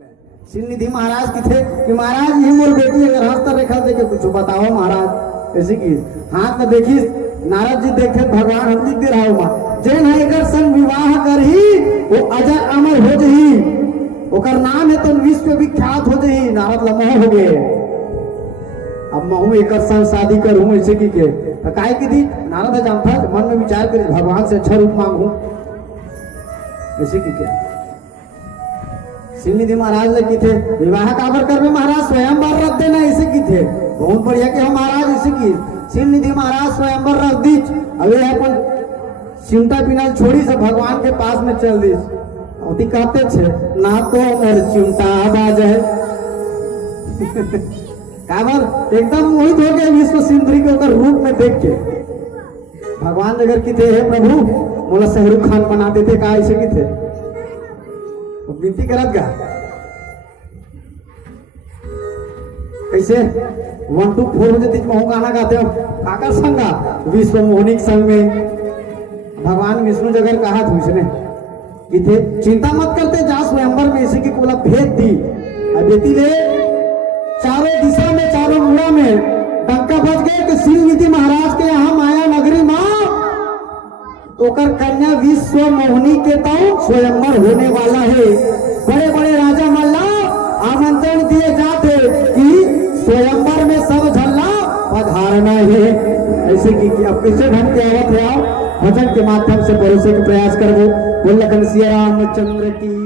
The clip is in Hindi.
श्रीनिधि महाराज की थे कि महाराज ये मोर बेटी अगर हंसता रेखा देखे कुछ बताओ महाराज ऐसे की हाथ में देखी नारद जी देखे भगवान हम लिख दे रहा हूँ जैन है अगर संग विवाह कर ही वो अजर अमर हो जही ओकर नाम है तो विश्व विख्यात हो जही नारद लमोह हो गए अब महू एक संग शादी करूं ऐसे की के तो काय की दी नारद जानता मन में विचार कर भगवान से अच्छा रूप मांगू ऐसे की के श्रीनिधि महाराज ने की थे विवाह काबर कर महाराज स्वयंवर रख देना ऐसे की थे बहुत बढ़िया के हम महाराज ऐसे की श्रीनिधि महाराज स्वयंवर रख दी अभी अपन चिंता बिना छोड़ी से भगवान के पास में चल दी अति कहते थे ना तो मोर चिंता आवाज है काबर एकदम मोहित हो गए विश्व सुंदरी के ऊपर रूप में देख के भगवान अगर की थे हे प्रभु मोला शाहरुख खान बना देते का ऐसे की थे विनती करत का कैसे 1 2 4 बजे तीज महू गाना गाते हो काका संगा विश्व मोहनिक संग में भगवान विष्णु जगह कहा था उसने कि थे चिंता मत करते जा स्वयंवर में इसी की कोला भेद दी अब बेटी ले चारों दिशा में चारों मुड़ा में डंका बज गए कि श्रीनिधि महाराज के यहाँ माया नगरी माँ ओकर कन्या विश्व मोहनी के ताऊ स्वयंवर होने वाला है बड़े बड़े राजा मल्ला आमंत्रण दिए जाते कि स्वयंवर में सब झल्ला पधारना है ऐसे की अब कैसे ढंग के आवत है भजन के माध्यम से परोसे के प्रयास करबो बोल लखन सिया रामचंद्र की